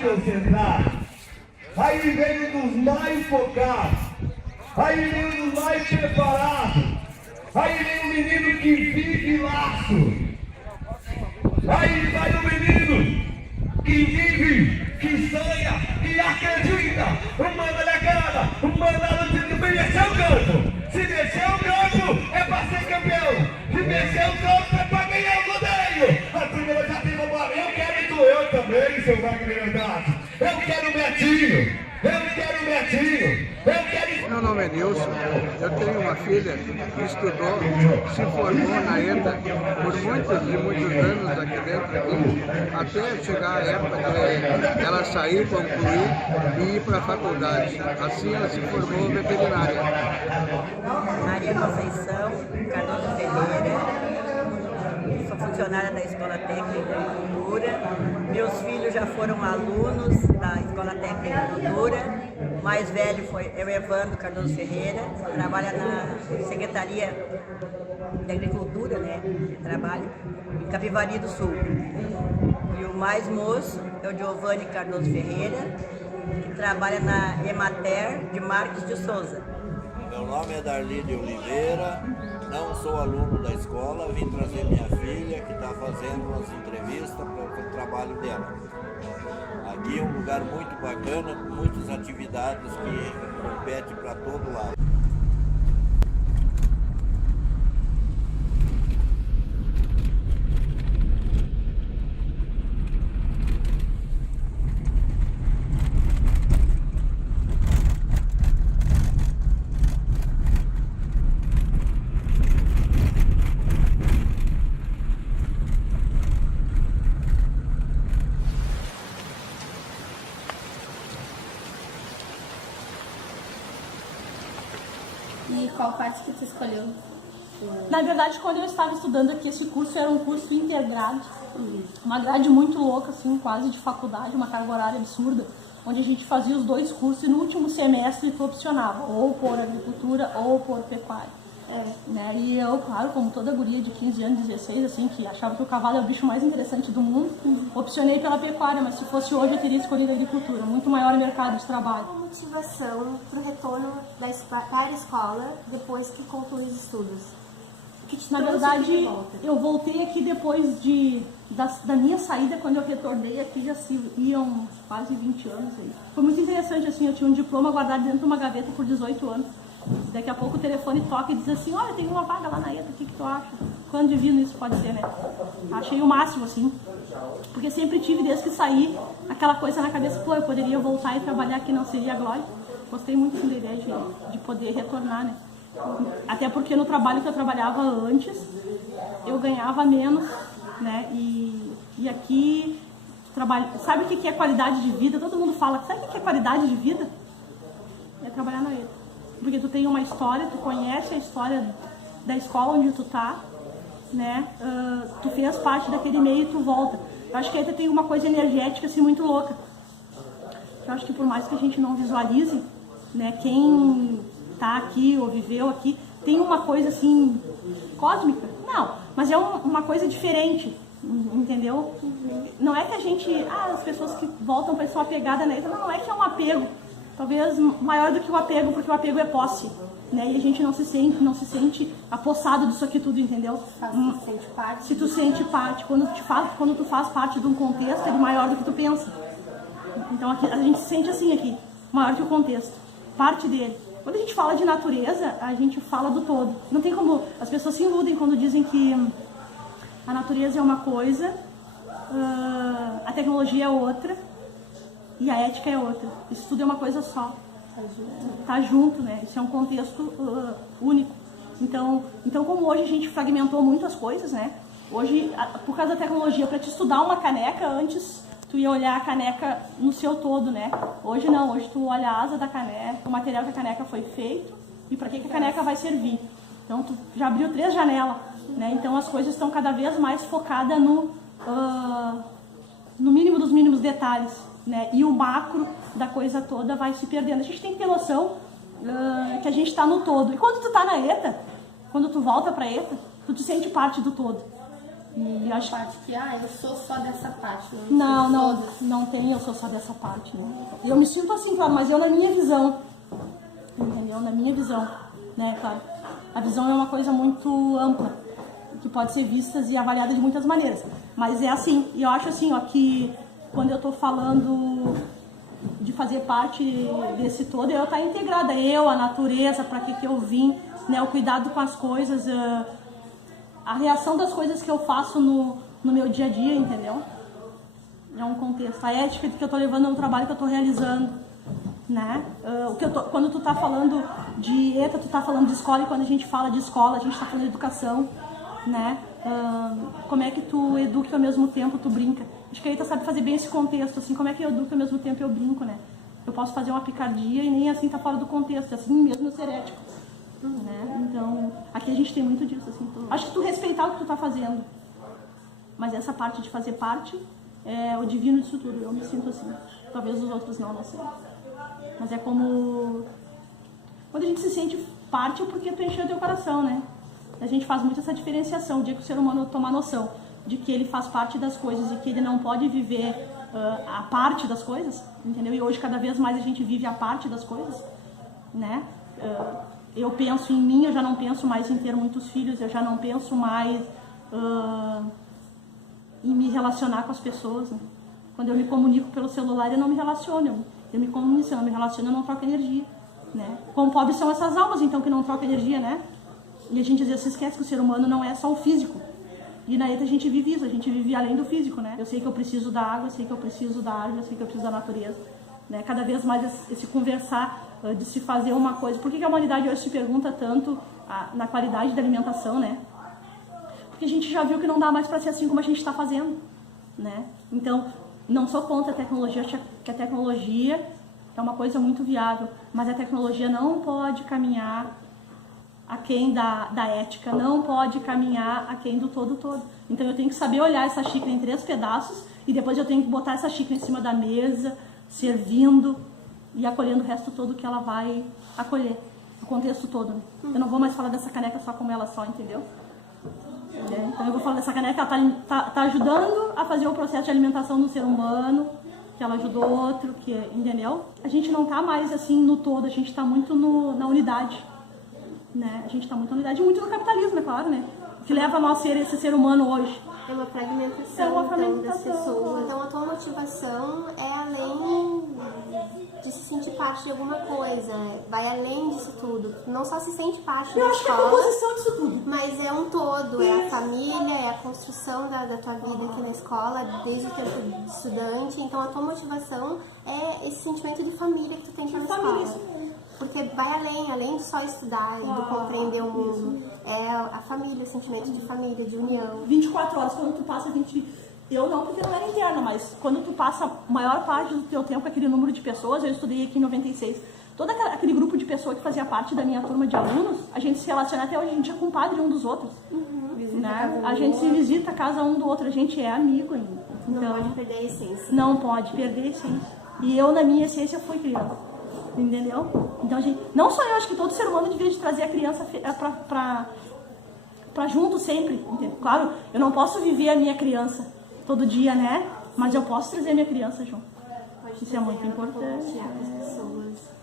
concentrados. Aí vem um dos mais focados. Aí vem um dos mais preparados. Aí vem um menino que vive laço. Aí vai um menino que vive, que sonha, que acredita. Manda na cara, manda no time, mexer o campo. Se mexer o campo é pra ser campeão. Se mexer o campo é pra ganhar o rodeio. A turma já tem uma bola. Eu quero tu, eu também, seu Wagner Andrade. Eu quero o Betinho. Eu quero o Betinho. Eu quero. Meu nome é Nilson, eu tenho uma filha que estudou, se formou na ETA por muitos anos aqui dentro, até chegar a época de ela sair, concluir e ir para a faculdade. Assim ela se formou veterinária. Maria Conceição Cardoso Ferreira, sou funcionária da Escola Técnica de Agricultura. Meus filhos já foram alunos da Escola Técnica de Agricultura. O mais velho é o Evandro Cardoso Ferreira, trabalha na Secretaria de Agricultura, né? Trabalha em Capivari do Sul. E o mais moço é o Giovanni Cardoso Ferreira, que trabalha na Emater de Marques de Souza. Meu nome é Darli de Oliveira, não sou aluno da escola, vim trazer minha filha que está fazendo umas entrevistas para o trabalho dela. Aqui é um lugar muito bacana, com muitas atividades que competem para todo lado. E qual parte que tu escolheu? Na verdade, quando eu estava estudando aqui, esse curso era um curso integrado, uma grade muito louca, assim, quase de faculdade, uma carga horária absurda, onde a gente fazia os dois cursos e no último semestre tu opcionava, ou por agricultura ou por pecuária. Né? E eu, claro, como toda guria de 15 anos, 16, assim, que achava que o cavalo é o bicho mais interessante do mundo, opcionei pela pecuária, mas se fosse hoje eu teria escolhido a agricultura, muito maior mercado de trabalho. Qual a motivação para o retorno para a escola depois que conclui os estudos? Na verdade, eu voltei aqui depois da minha saída, quando eu retornei aqui, já se iam quase 20 anos aí. Foi muito interessante, assim, eu tinha um diploma guardado dentro de uma gaveta por 18 anos. Daqui a pouco o telefone toca e diz assim, olha, tem uma vaga lá na ETA, o que tu acha? Quando divino isso pode ser, né? Achei o máximo, assim, porque sempre tive, desde que saí, aquela coisa na cabeça, pô, eu poderia voltar e trabalhar aqui, não seria glória. Gostei muito, assim, da ideia de poder retornar, né? Até porque no trabalho que eu trabalhava antes, eu ganhava menos, né? E aqui, sabe o que é qualidade de vida? Todo mundo fala, sabe o que é qualidade de vida? É trabalhar na ETA. Porque tu tem uma história, tu conhece a história da escola onde tu tá, né? Tu fez parte daquele meio e tu volta. Eu acho que a ETA tem uma coisa energética assim muito louca. Eu acho que por mais que a gente não visualize, né, quem tá aqui ou viveu aqui, tem uma coisa assim cósmica. Não, mas é uma coisa diferente, entendeu? Não é que a gente, as pessoas que voltam para sua apegada na ETA, não é que é um apego. Talvez maior do que o apego, porque o apego é posse, né? E a gente não se sente apossado disso aqui tudo, entendeu? Se sente parte. Se tu sente parte, quando tu faz parte de um contexto, ele é maior do que tu pensa. Então aqui, a gente se sente assim aqui, maior que o contexto, parte dele. Quando a gente fala de natureza, a gente fala do todo. Não tem como, as pessoas se iludem quando dizem que a natureza é uma coisa, a tecnologia é outra, e a ética é outra. Isso tudo é uma coisa só. Tá junto, né? Isso é um contexto único. Então, como hoje a gente fragmentou muitas coisas, né? Hoje, por causa da tecnologia, para te estudar uma caneca, antes tu ia olhar a caneca no seu todo, né? Hoje não, hoje tu olha a asa da caneca, o material que a caneca foi feito e para que a caneca vai servir. Então, tu já abriu 3 janelas, né? Então, as coisas estão cada vez mais focadas no mínimo dos mínimos detalhes. Né? E o macro da coisa toda vai se perdendo. A gente tem que ter noção que a gente está no todo. E quando tu está na ETA, quando tu volta para a ETA, tu te sente parte do todo. E acho Parte que, eu sou só dessa parte. não tem, eu sou só dessa parte, né? Eu me sinto assim, claro, mas eu na minha visão, entendeu? Na minha visão, né, claro. A visão é uma coisa muito ampla, que pode ser vista e avaliada de muitas maneiras. Mas é assim, e eu acho assim, ó, que quando eu tô falando de fazer parte desse todo, eu estar integrada, a natureza, para que eu vim, né, o cuidado com as coisas, a reação das coisas que eu faço no meu dia a dia, entendeu? É um contexto. A ética que eu tô levando é um trabalho que eu tô realizando, né? Quando tu tá falando de ETA, tu tá falando de escola, e quando a gente fala de escola, a gente tá falando de educação, né? Como é que tu educa e ao mesmo tempo tu brinca? Acho que a ETA sabe fazer bem esse contexto, assim, como é que eu educo e ao mesmo tempo eu brinco, né? Eu posso fazer uma picardia e nem assim tá fora do contexto, assim mesmo eu ser ético. Né? Então, aqui a gente tem muito disso, assim. Acho que tu respeitar o que tu tá fazendo, mas essa parte de fazer parte é o divino disso tudo. Eu me sinto assim. Talvez os outros não sei. Mas é como quando a gente se sente parte, é porque tu encheu o teu coração, né? A gente faz muito essa diferenciação. O dia que o ser humano toma noção de que ele faz parte das coisas e que ele não pode viver a parte das coisas, entendeu? E hoje cada vez mais a gente vive a parte das coisas, né? Eu penso em mim, eu já não penso mais em ter muitos filhos, eu já não penso mais em me relacionar com as pessoas, né? Quando eu me comunico pelo celular, eu não me relaciono, eu me comunico, eu não me relaciono, eu não troco energia, né? Quão pobres são essas almas, então, que não trocam energia, né? E a gente às vezes se esquece que o ser humano não é só o físico. E na ETA a gente vive isso, a gente vive além do físico, né? Eu sei que eu preciso da água, eu sei que eu preciso da árvore, eu sei que eu preciso da natureza, né? Cada vez mais esse conversar, de se fazer uma coisa. Por que a humanidade hoje se pergunta tanto na qualidade da alimentação, né? Porque a gente já viu que não dá mais para ser assim como a gente está fazendo, né? Então, não sou contra a tecnologia, acho que a tecnologia é uma coisa muito viável, mas a tecnologia não pode caminhar aquém da ética, não pode caminhar aquém do todo. Então eu tenho que saber olhar essa xícara em 3 pedaços e depois eu tenho que botar essa xícara em cima da mesa, servindo e acolhendo o resto todo que ela vai acolher, o contexto todo, né? Eu não vou mais falar dessa caneca só como ela só, entendeu? Então eu vou falar dessa caneca, ela tá ajudando a fazer o processo de alimentação do ser humano, que ela ajudou outro, entendeu? A gente não tá mais assim no todo, a gente tá muito na unidade, né? A gente tá muito na unidade e muito no capitalismo, é claro, né? O que leva a nós ser esse ser humano hoje. É uma fragmentação, então, das pessoas. Então a tua motivação é além de se sentir parte de alguma coisa, vai além disso tudo. Não só se sente parte da escola. Eu acho que é a composição disso tudo. Mas é um todo, é a família, é a construção da tua vida aqui na escola, desde o tempo de estudante. Então a tua motivação é esse sentimento de família que tu tem na escola. Isso mesmo. Porque vai além de só estudar e do compreender o mundo. É a família, o sentimento de família, de união. 24 horas, quando tu passa 20... Eu não, porque não era interna, mas quando tu passa a maior parte do teu tempo com aquele número de pessoas, eu estudei aqui em 96, todo aquele grupo de pessoas que fazia parte da minha turma de alunos, a gente se relaciona até hoje, a gente é compadre um dos outros. Né? A gente se visita a casa um do outro, a gente é amigo ainda. Então, não pode perder a essência. Não pode perder a essência. E eu, na minha essência, fui criança. Entendeu? Então, a gente, não só eu, acho que todo ser humano devia de trazer a criança pra junto sempre. Entendeu? Claro, eu não posso viver a minha criança todo dia, né? Mas eu posso trazer a minha criança junto. Isso é muito importante.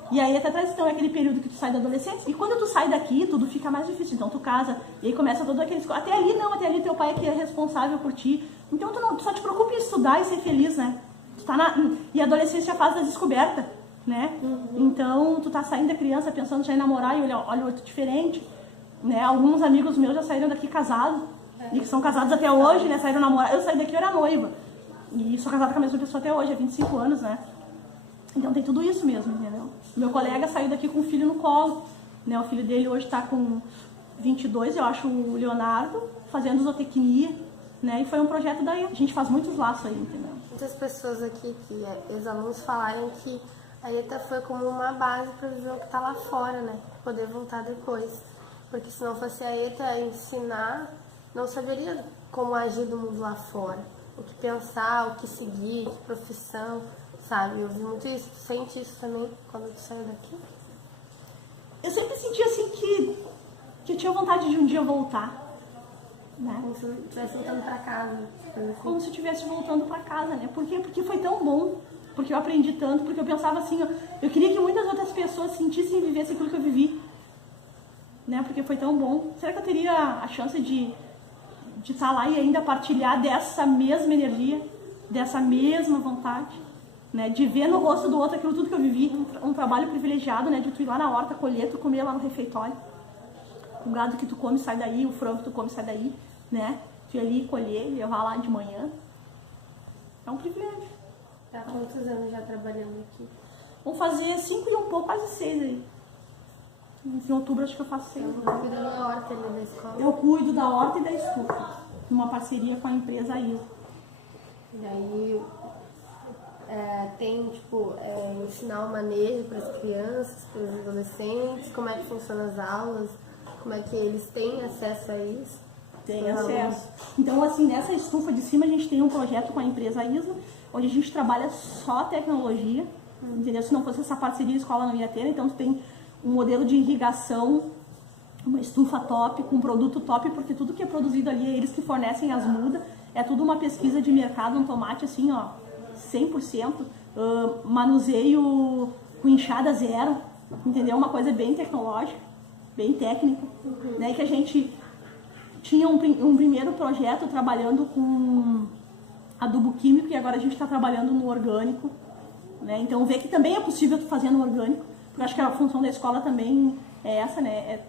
E aí até traz, então, é aquele período que tu sai da adolescência. E quando tu sai daqui, tudo fica mais difícil. Então tu casa, e aí começa todo aquele... Até ali teu pai é que é responsável por ti. Então tu só te preocupa em estudar e ser feliz, né? Tu tá e a adolescência é a fase da descoberta, né? Então tu tá saindo da criança pensando já em namorar e olha outro diferente, né? Alguns amigos meus já saíram daqui casados, e que são casados até hoje, né? Saíram namorar. Eu saí daqui, eu era noiva. E sou casada com a mesma pessoa até hoje, há 25 anos, né? Então tem tudo isso mesmo, entendeu? Meu colega saiu daqui com um filho no colo, né? O filho dele hoje tá com 22, eu acho, o Leonardo, fazendo zootecnia, né? E foi um projeto daí. A gente faz muitos laços aí, entendeu? Muitas pessoas aqui, os alunos falaram que a ETA foi como uma base para viver o que tá lá fora, né? Poder voltar depois. Porque se não fosse a ETA ensinar, não saberia como agir do mundo lá fora. O que pensar, o que seguir, que profissão, sabe? Eu vi muito isso. Tu sente isso também quando tu saiu daqui? Eu sempre senti assim que eu tinha vontade de um dia voltar. né? Como se eu estivesse voltando pra casa. Assim. Como se eu estivesse voltando para casa, né? Por quê? Porque foi tão bom, porque eu aprendi tanto, porque eu pensava assim, eu queria que muitas outras pessoas sentissem e vivessem aquilo que eu vivi, né? Porque foi tão bom. Será que eu teria a chance de estar lá e ainda partilhar dessa mesma energia, dessa mesma vontade, né? De ver no rosto do outro aquilo tudo que eu vivi, um trabalho privilegiado, né? De tu ir lá na horta, colher, tu comer lá no refeitório. O gado que tu come sai daí, o frango que tu come sai daí, né? Tu ir ali colher, levar lá de manhã. É um privilégio. Tá há quantos anos já trabalhando aqui? Vamos fazer 5 e um pouco, quase 6 aí. Em outubro acho que eu faço 6. Eu cuido da horta ali da escola. Eu cuido da horta e da estufa, numa parceria com a empresa ISO. E aí tem, tipo, ensinar o manejo para as crianças, para os adolescentes, como é que funcionam as aulas, como é que eles têm acesso a isso. Tem acesso. Então, assim, nessa estufa de cima a gente tem um projeto com a empresa ISO, onde a gente trabalha só tecnologia, entendeu? Se não fosse essa parceria, a escola não ia ter. Então, tu tem um modelo de irrigação, uma estufa top, com um produto top, porque tudo que é produzido ali, é eles que fornecem as mudas. É tudo uma pesquisa de mercado, um tomate assim, ó, 100%. Manuseio com enxada zero, entendeu? Uma coisa bem tecnológica, bem técnica, né? Que a gente tinha um primeiro projeto trabalhando com adubo químico e agora a gente está trabalhando no orgânico, né? Então vê que também é possível tu fazer no orgânico, porque eu acho que a função da escola também é essa, né?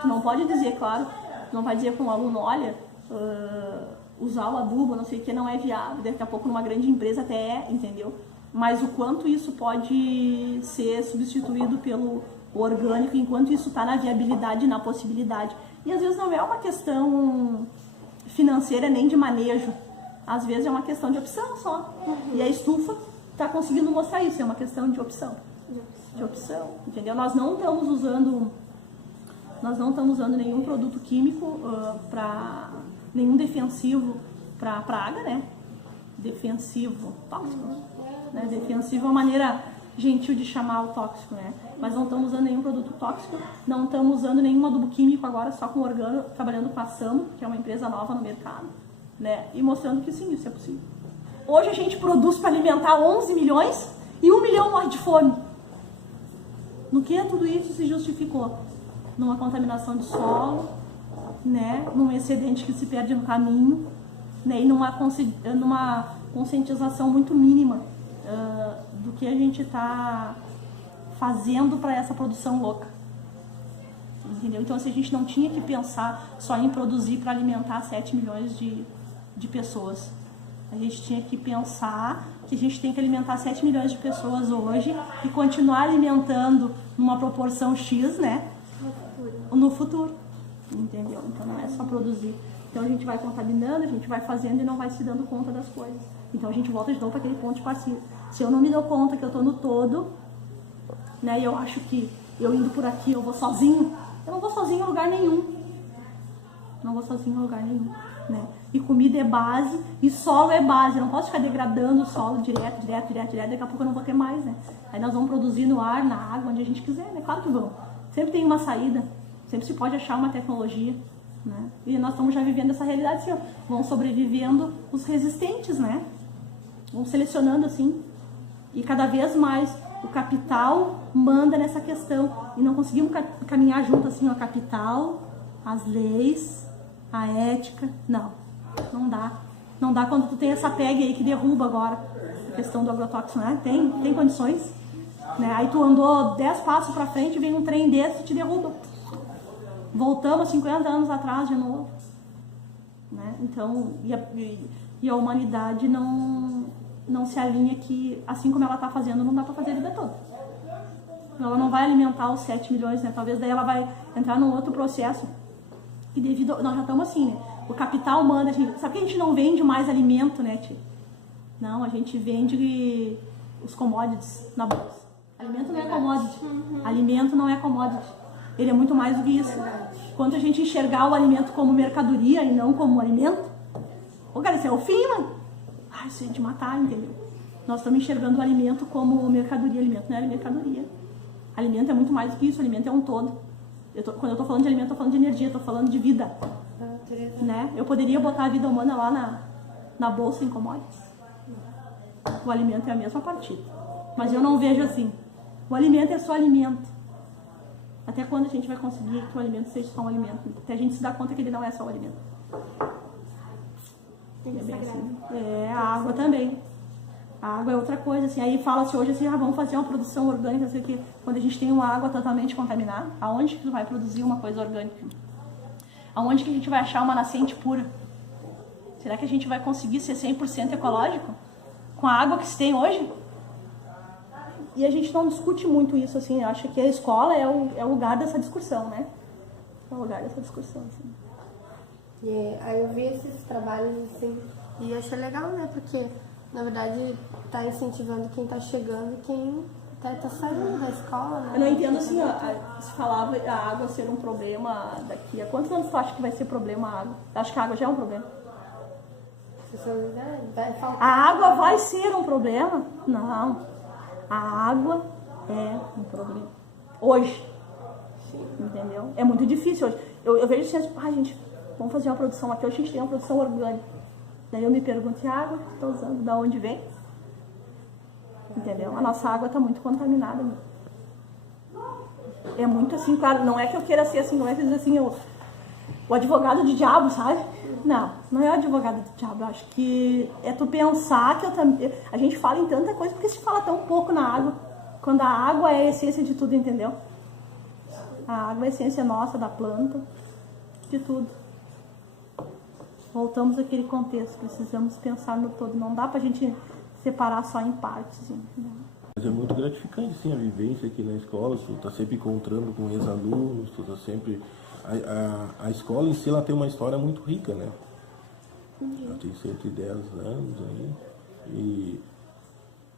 Tu não pode dizer, claro, tu não vai dizer para um aluno, olha, usar o adubo, não sei o que, não é viável, daqui a pouco numa grande empresa até é, entendeu? Mas o quanto isso pode ser substituído pelo orgânico, enquanto isso está na viabilidade, na possibilidade. E às vezes não é uma questão financeira nem de manejo, às vezes é uma questão de opção só. E a estufa está conseguindo mostrar isso, é uma questão de opção. De opção, entendeu? Nós não estamos usando nenhum produto químico para nenhum defensivo para praga, né? Defensivo, tóxico, né? Defensivo é uma maneira gentil de chamar o tóxico, né? Mas não estamos usando nenhum produto tóxico, não estamos usando nenhum adubo químico agora, só com organo, trabalhando com a SAMO, que é uma empresa nova no mercado, né? E mostrando que sim, isso é possível. Hoje a gente produz para alimentar 11 milhões e 1 milhão morre de fome. No que tudo isso se justificou? Numa contaminação de solo, né? Num excedente que se perde no caminho, né? E numa conscientização muito mínima do que a gente está fazendo para essa produção louca. Entendeu? Então, assim, a gente não tinha que pensar só em produzir para alimentar 7 milhões de pessoas. A gente tinha que pensar que a gente tem que alimentar 7 milhões de pessoas hoje e continuar alimentando numa proporção X, né? No futuro. Entendeu? Então não é só produzir. Então a gente vai contaminando, a gente vai fazendo e não vai se dando conta das coisas. Então a gente volta de novo para aquele ponto de partida. Se eu não me dou conta que eu estou no todo, né? E eu acho que eu indo por aqui, eu vou sozinho. Eu não vou sozinho em lugar nenhum. Não vou sozinho em lugar nenhum, né? E comida é base e solo é base. Eu não posso ficar degradando o solo direto. Daqui a pouco eu não vou ter mais, né? Aí nós vamos produzir no ar, na água, onde a gente quiser, né? Claro que vamos. Sempre tem uma saída. Sempre se pode achar uma tecnologia, né? E nós estamos já vivendo essa realidade, assim, ó. Vão sobrevivendo os resistentes, né? Vão selecionando, assim. E cada vez mais o capital manda nessa questão. E não conseguimos caminhar junto, assim, ó. Capital, as leis, a ética. Não dá. Não dá quando tu tem essa PEG aí que derruba agora a questão do agrotóxico, né? Tem condições, né? Aí tu andou 10 passos pra frente, vem um trem desse e te derruba. Voltamos 50 anos atrás de novo, né? Então, e a humanidade não se alinha que, assim como ela está fazendo, não dá para fazer a vida toda. Ela não vai alimentar os 7 milhões, né? Talvez daí ela vai entrar num outro processo que nós já estamos assim, né? O capital manda, sabe que a gente não vende mais alimento, né, tia? Não, a gente vende os commodities na bolsa. Alimento não é commodity. Alimento não é commodity. Ele é muito mais do que isso. Quando a gente enxergar o alimento como mercadoria e não como alimento, cara, isso é o fim, mano. Isso é de matar, entendeu? Nós estamos enxergando o alimento como mercadoria. Alimento não é mercadoria. Alimento é muito mais do que isso. Alimento é um todo. Quando eu estou falando de alimento, eu estou falando de energia, estou falando de vida. né? Eu poderia botar a vida humana lá na bolsa em commodities. O alimento é a mesma partida. Mas eu não vejo assim. O alimento é só alimento. Até quando a gente vai conseguir que o alimento seja só um alimento? Até a gente se dar conta que ele não é só um alimento. É bem assim. É, a água também. A água é outra coisa, assim. Aí fala-se hoje assim, vamos fazer uma produção orgânica, não sei o quê. Quando a gente tem uma água totalmente contaminada, aonde que tu vai produzir uma coisa orgânica? Aonde que a gente vai achar uma nascente pura? Será que a gente vai conseguir ser 100% ecológico? Com a água que se tem hoje? E a gente não discute muito isso, assim. Eu acho que a escola é o lugar dessa discussão, né? É o lugar dessa discussão, assim. Aí eu vi esses trabalhos, assim, e achei legal, né? Porque, na verdade, tá incentivando quem tá chegando e quem tá saindo da escola, né? Eu não entendo, assim, se falava a água ser um problema daqui. Há quantos anos tu acha que vai ser problema a água? Eu acho que a água já é um problema. Vai faltar. A água vai ser um problema? Não. A água é um problema. Hoje. Sim. Entendeu? É muito difícil hoje. Eu vejo assim, gente, vamos fazer uma produção aqui. Hoje a gente tem uma produção orgânica. Daí eu me pergunto, a água que estou usando, da onde vem? Entendeu? A nossa água está muito contaminada. É muito assim, claro, não é que eu queira ser assim, não é que eu dizer assim, o advogado de diabo, sabe? Não é o advogado do diabo. Eu acho que é tu pensar que a gente fala em tanta coisa porque se fala tão pouco na água. Quando a água é a essência de tudo, entendeu? A água é a essência nossa, da planta, de tudo. Voltamos àquele contexto, precisamos pensar no todo. Não dá pra gente separar só em partes. Entendeu? Mas é muito gratificante, sim, a vivência aqui na escola. Tu tá sempre encontrando com ex-alunos, tu tá sempre... A escola em si, ela tem uma história muito rica, né? Ela tem 110 anos aí, e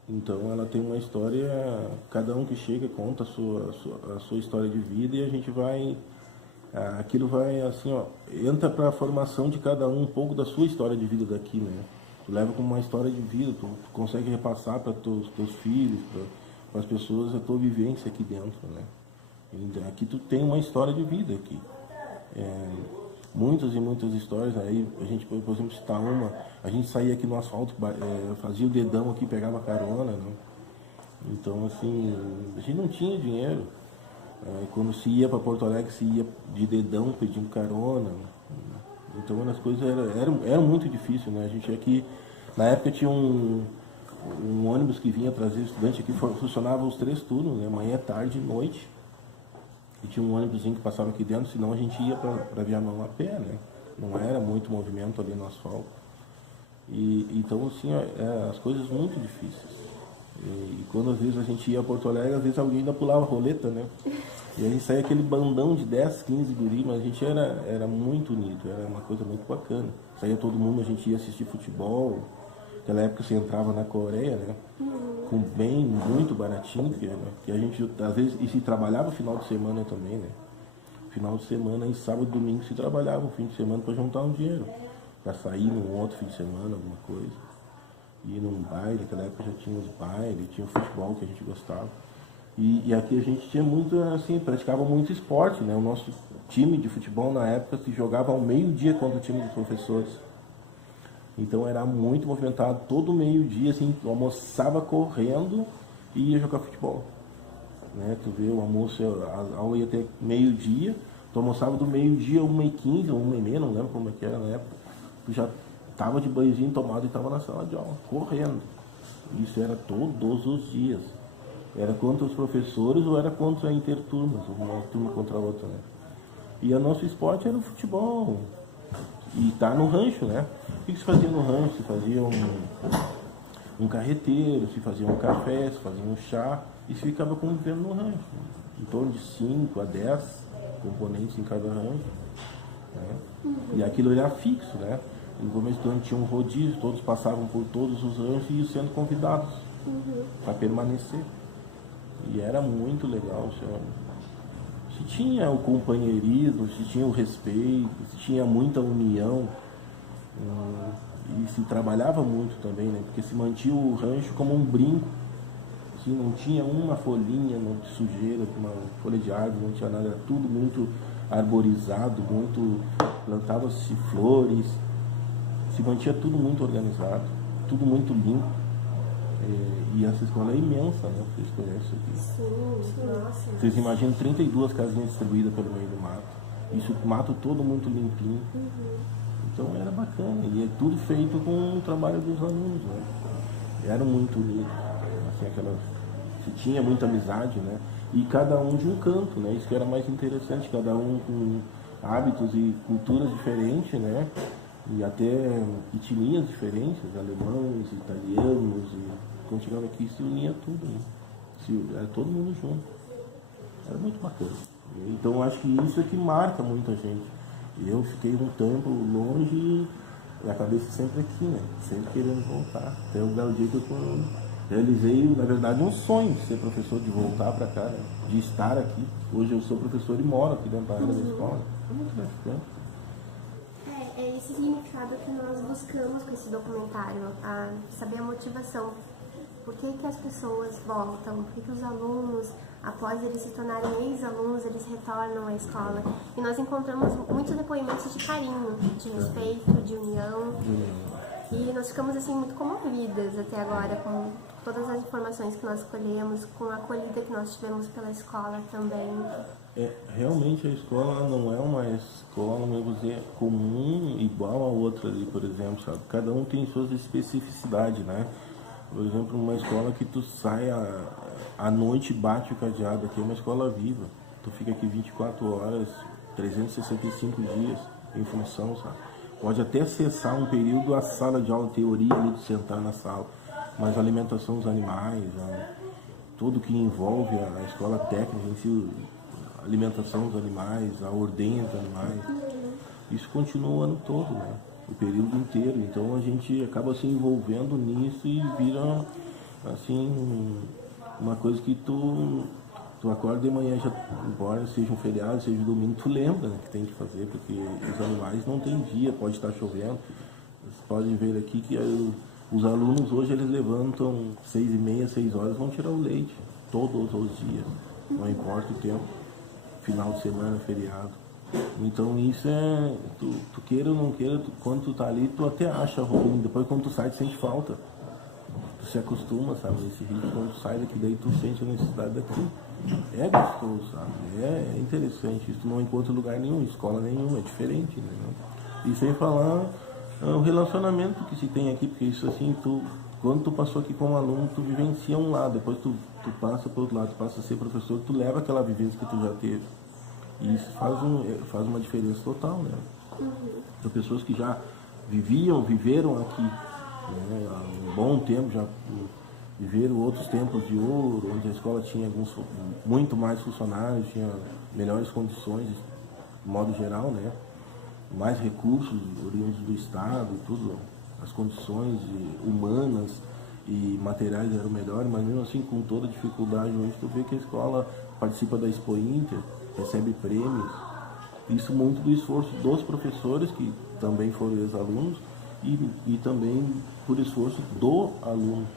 então ela tem uma história, cada um que chega conta a sua história de vida e a gente vai, aquilo vai assim, entra para a formação de cada um pouco da sua história de vida daqui, né? Tu leva como uma história de vida, tu consegue repassar para teus filhos, para as pessoas a tua vivência aqui dentro, né? E aqui tu tem uma história de vida aqui. Muitas e muitas histórias, aí a gente, por exemplo, citar uma, a gente saía aqui no asfalto, fazia o dedão aqui, pegava carona, né? Então, assim, a gente não tinha dinheiro. Quando se ia para Porto Alegre, se ia de dedão pedindo carona. Então, as coisas eram muito difíceis, né? A gente aqui, na época tinha um ônibus que vinha trazer estudante aqui, funcionava os 3 turnos, né? Manhã, tarde e noite. E tinha um ônibusinho que passava aqui dentro, senão a gente ia para Viamão a pé, né? Não era muito movimento ali no asfalto. Então, assim, as coisas muito difíceis. E quando às vezes a gente ia a Porto Alegre, às vezes alguém ainda pulava a roleta, né? E a gente saía aquele bandão de 10, 15 guri, mas a gente era muito unido, era uma coisa muito bacana. Saía todo mundo, a gente ia assistir futebol. Naquela época você entrava na Coreia, né? Com bem, muito baratinho, que a gente às vezes, e se trabalhava final de semana também, né? Final de semana, e sábado e domingo se trabalhava o fim de semana para juntar um dinheiro, para sair num outro fim de semana, alguma coisa. Ir num baile, naquela época já tinha os bailes, tinha o futebol que a gente gostava. E aqui a gente tinha muito, assim, praticava muito esporte, né? O nosso time de futebol na época se jogava ao meio-dia contra o time de professores. Então era muito movimentado, todo meio-dia, assim, almoçava correndo e ia jogar futebol. Né? Tu vê, o almoço, a aula ia até meio-dia, tu almoçava do meio-dia, 1h15, 1h30, não lembro como é que era na época. Tu já estava de banhozinho tomado e estava na sala de aula, correndo. Isso era todos os dias. Era contra os professores ou era contra a interturmas, uma turma contra a outra, né? E o nosso esporte era o futebol. E tá no rancho, né? O que se fazia no rancho? Se fazia um carreteiro, se fazia um café, se fazia um chá, e se ficava convivendo no rancho. Em torno de 5 a 10 componentes em cada rancho. Né? E aquilo era fixo, né? No começo do ano tinha um rodízio, todos passavam por todos os ranchos e iam sendo convidados para permanecer. E era muito legal, se tinha o companheirismo, se tinha o respeito, se tinha muita união, e se trabalhava muito também, né? Porque se mantinha o rancho como um brinco, assim, não tinha uma folhinha de sujeira, uma folha de árvore, não tinha nada, era tudo muito arborizado, plantava-se flores, se mantinha tudo muito organizado, tudo muito limpo. E essa escola é imensa, né? Vocês conhecem aqui. Sim, nossa. Vocês imaginam 32 casinhas distribuídas pelo meio do mato. Isso, o mato todo muito limpinho. Então era bacana. E é tudo feito com o trabalho dos alunos, né? Eram muito unidos. Assim, se tinha muita amizade, né? E cada um de um canto, né? Isso que era mais interessante, cada um com hábitos e culturas diferentes, né? E até etnias diferentes, alemães, italianos, e quando chegava aqui se unia tudo, né? Era todo mundo junto. Era muito bacana. Então acho que isso é que marca muita gente. Eu fiquei um tempo longe e a cabeça sempre aqui, né? Sempre querendo voltar. Até o belo dia que eu realizei, na verdade, um sonho de ser professor, de voltar para cá, né? De estar aqui. Hoje eu sou professor e moro aqui dentro da área da escola. É muito gratificante. É esse significado que nós buscamos com esse documentário, saber a motivação. Por que as pessoas voltam? Por que os alunos, após eles se tornarem ex-alunos, eles retornam à escola? E nós encontramos muitos depoimentos de carinho, de respeito, de união. E nós ficamos assim muito comovidas até agora com todas as informações que nós colhemos, com a acolhida que nós tivemos pela escola também. Realmente a escola não é uma escola, vamos dizer, comum, igual a outra ali, por exemplo, sabe? Cada um tem suas especificidades, né? Por exemplo, uma escola que tu sai à noite e bate o cadeado, aqui é uma escola viva. Tu fica aqui 24 horas, 365 dias em função, sabe? Pode até cessar um período a sala de aula, teoria ali de sentar na sala, mas a alimentação dos animais, tudo que envolve a escola técnica em si, a alimentação dos animais, a ordenha dos animais, isso continua o ano todo, né? O período inteiro. Então a gente acaba se envolvendo nisso e vira assim uma coisa que tu acorda de manhã, já, embora seja um feriado, seja um domingo, tu lembra, né, que tem que fazer, porque os animais não tem dia, pode estar chovendo. Vocês podem ver aqui que os alunos hoje eles levantam 6h30, 6 horas, vão tirar o leite todos os dias, não importa o tempo, final de semana, feriado. Então isso tu queira ou não queira, quando tu tá ali, tu até acha ruim, depois quando tu sai, tu sente falta. Tu se acostuma, sabe, nesse ritmo, quando tu sai daqui, daí tu sente a necessidade daqui. É gostoso, sabe, é interessante, isso tu não encontra em lugar nenhum, escola nenhuma, é diferente, né? E sem falar o relacionamento que se tem aqui, porque isso assim, quando tu passou aqui como aluno, tu vivencia um lado, depois tu passa para outro lado, tu passa a ser professor, tu leva aquela vivência que tu já teve. E isso faz uma diferença total, né? São pessoas que já viveram aqui, né? Há um bom tempo, já viveram outros tempos de ouro, onde a escola tinha muito mais funcionários, tinha melhores condições, de modo geral, né? Mais recursos oriundos do Estado e tudo, as condições humanas e materiais eram melhores, mas mesmo assim, com toda dificuldade, hoje tu vê que a escola participa da Expo Inter, recebe prêmios, isso muito do esforço dos professores, que também foram ex-alunos, e também por esforço do aluno,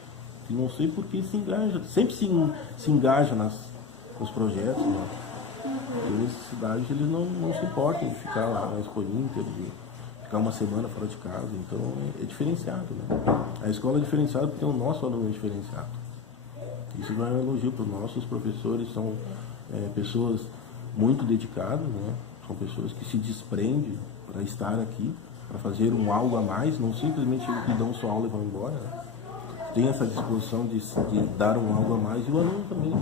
que não sei por que se engaja, sempre se engaja nos projetos, né? Porque nessas cidades eles não se importam de ficar lá na Expo Inter, de ficar uma semana fora de casa, então é diferenciado, né? A escola é diferenciada porque o nosso aluno é diferenciado. Isso vai um elogio para os nossos professores, são pessoas muito dedicadas, né? São pessoas que se desprendem para estar aqui, para fazer algo a mais, não simplesmente que dão só aula e vão embora, né? Tem essa disposição de dar algo a mais, e o aluno também,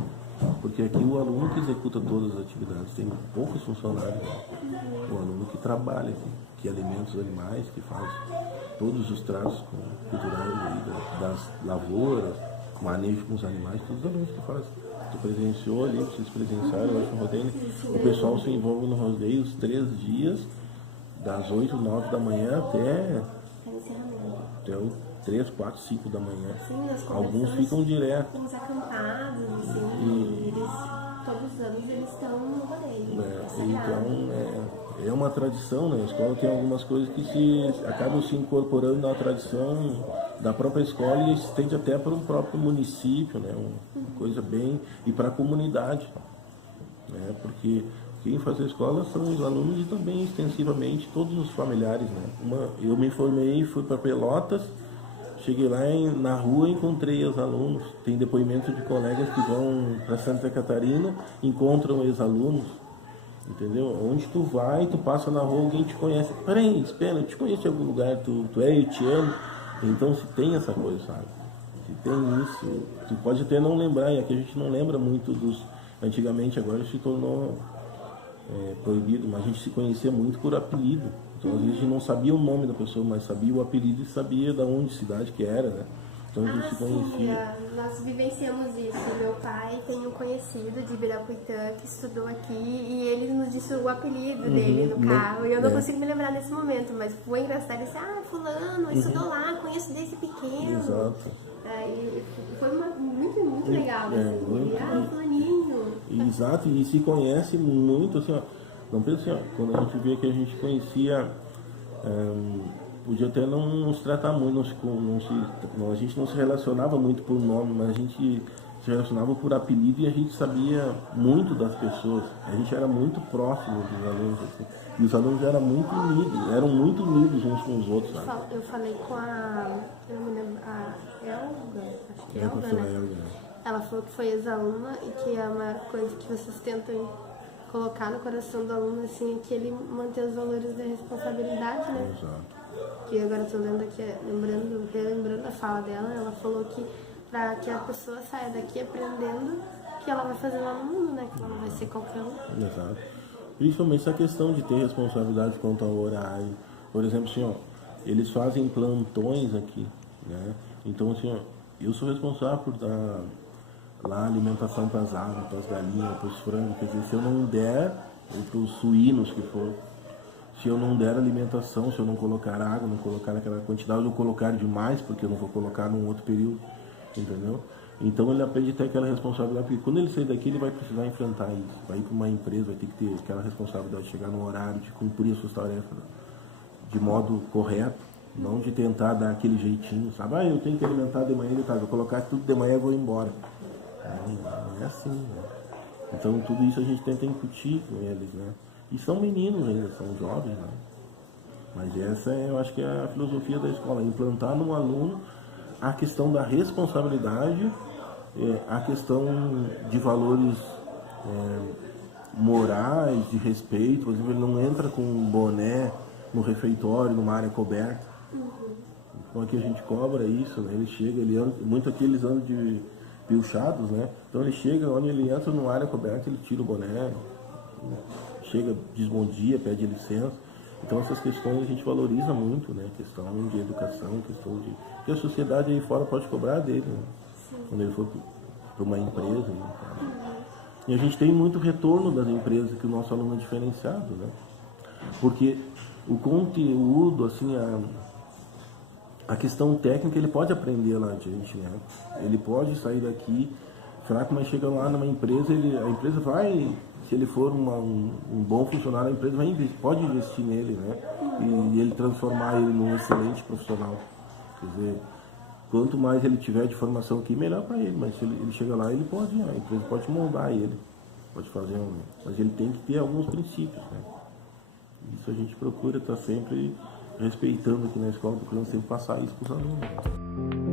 porque aqui o aluno que executa todas as atividades, tem poucos funcionários, né? O aluno que trabalha aqui, que alimenta os animais, que faz todos os tratos culturais aí das lavouras, manejo com os animais, todos os alunos que fazem. Tu presenciou ali, vocês presenciaram, eu acho, no rodeio, o pessoal se envolve no rodeio os 3 dias, das 8, 9 da manhã até o 3, 4, 5 da manhã. Sim, alguns ficam direto. Uns acampados, assim, eles, todos os anos eles estão no rodeio. Então, é uma tradição, né? A escola tem algumas coisas que acabam se incorporando na tradição da própria escola e estende até para o próprio município, né? Uma coisa bem... E para a comunidade, né? Porque quem faz a escola são os alunos e também extensivamente todos os familiares, né? Eu me formei, fui para Pelotas, cheguei lá na rua e encontrei os alunos. Tem depoimentos de colegas que vão para Santa Catarina, encontram ex-alunos, entendeu? Onde tu vai, tu passa na rua, alguém te conhece. Peraí, espera, eu te conheço em algum lugar, tu eu te amo. Então se tem essa coisa, sabe? Se tem isso, tu pode até não lembrar, e aqui a gente não lembra muito dos... Antigamente, agora se tornou proibido, mas a gente se conhecia muito por apelido. Então, às vezes, a gente não sabia o nome da pessoa, mas sabia o apelido e sabia da onde, cidade que era, né? Então, a gente se conhecia. Sim, nós vivenciamos isso. Meu pai tem um conhecido de Ibirapuitã que estudou aqui e ele nos disse o apelido dele no carro. E eu não consigo me lembrar nesse momento, mas foi engraçado. Ele disse, fulano, estudou lá, conheço desde pequeno. Exato. Aí, foi muito legal, assim. Fulaninho. Exato, e se conhece muito, assim, ó. Não pensa assim, ó, quando a gente vê que a gente conhecia, podia até não nos tratar muito, a gente não se relacionava muito por nome, mas a gente se relacionava por apelido e a gente sabia muito das pessoas. A gente era muito próximo dos alunos, assim, e os alunos eram muito unidos uns com os outros, sabe? Eu falei com eu não me lembro, a Elga, acho que é Elga, né? Ela falou que foi ex-aluna e que a maior coisa que vocês tentam colocar no coração do aluno, assim, é que ele manter os valores da responsabilidade, né? Exato. Que agora eu tô lendo aqui, relembrando a fala dela, ela falou que para que a pessoa saia daqui aprendendo que ela vai fazer lá no mundo, né? Que ela não vai ser qualquer um. Exato. Principalmente essa questão de ter responsabilidade quanto ao horário. Por exemplo, assim, ó, eles fazem plantões aqui, né? Então, assim, ó, eu sou responsável por dar lá alimentação para as aves, para as galinhas, para os frangos. Quer dizer, se eu não der, ou para os suínos que for, se eu não der alimentação, se eu não colocar água, não colocar naquela quantidade, ou colocar demais, porque eu não vou colocar num outro período, entendeu? Então ele aprende a ter aquela responsabilidade, porque quando ele sair daqui ele vai precisar enfrentar isso, vai ir para uma empresa, vai ter que ter aquela responsabilidade de chegar no horário, de cumprir as suas tarefas de modo correto, não de tentar dar aquele jeitinho, sabe? Eu tenho que alimentar de manhã, vou colocar tudo de manhã e vou embora. Não é assim, né? Então tudo isso a gente tenta incutir com eles, né? E são meninos ainda, são jovens, né? Mas essa eu acho que é a filosofia da escola, implantar no aluno a questão da responsabilidade, a questão de valores morais, de respeito. Por exemplo, ele não entra com um boné no refeitório, numa área coberta. Então aqui a gente cobra isso, né? Ele chega, muito aqui eles andam de pilchados, né? Então ele chega, onde ele entra numa área coberta, ele tira o boné, chega, diz bom dia, pede licença. Então essas questões a gente valoriza muito, né? Questão de educação, questão de... que a sociedade aí fora pode cobrar dele, né? Quando ele for para uma empresa. Né? E a gente tem muito retorno das empresas que o nosso aluno é diferenciado, né? Porque o conteúdo, assim, a questão técnica ele pode aprender lá adiante, né? Ele pode sair daqui fraco, mas chega lá numa empresa, a empresa vai... Se ele for um bom funcionário, a empresa pode investir nele, né? E ele transformar ele num excelente profissional. Quer dizer, quanto mais ele tiver de formação aqui, melhor para ele. Mas se ele chega lá, a empresa pode moldar ele, pode fazer mas ele tem que ter alguns princípios, né? Isso a gente procura estar sempre respeitando aqui na escola, procurando sempre passar isso para os alunos.